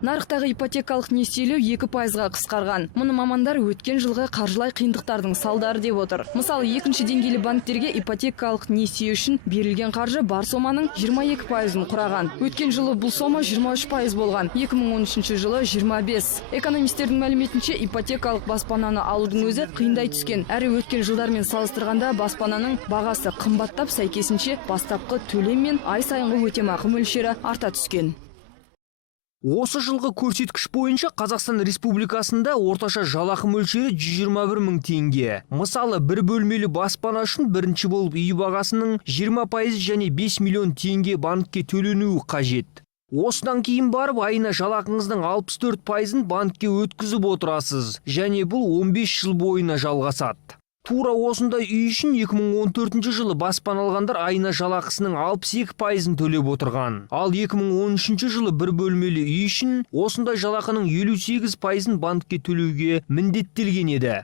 Нарықтағы ипотекалық несиелеу 2%-ға қысқарған. Мұны мамандар өткен жылғы қаржылай қиындықтардың салдары деп отыр. Мысалы, екінші деңгейлі банктерге ипотекалық несие үшін берілген қаржы бар соманың 22%-ын құраған. Өткен жылы бұл сома 23% болған. 2013 жылы 25. Экономистердің мәліметінше, ипотекалық баспананы алудың өзі қиындай түскен. Әрі өткен жылдармен салыстырғанда баспананың бағасы қымбаттап, сәйкесінше бастапқы төлем мен ай сайынғы өтемақы мөлшері арта түскен. Осы жылғы көрсеткіш бойынша Қазақстан Республикасында орташа жалақы мөлшері 121 мың теңге. Мысалы, бір бөлмелі баспана үшін бірінші болып үй бағасының 20% және 5 миллион теңге банкке төленуі қажет. Осыдан кейін барып, айына жалақыңыздың 64%-ын банкке өткізіп отырасыз, және бұл 15 жыл бойына жалғасады. Тура осындай үй үшін 2014 жылы баспана алғандар айына жалақысының 62%-ын төлеп отырған. Ал 2013 жылы бір бөлмелі үй үшін осындай жалақының 58%-ын банкке төлеуге міндеттелген еді.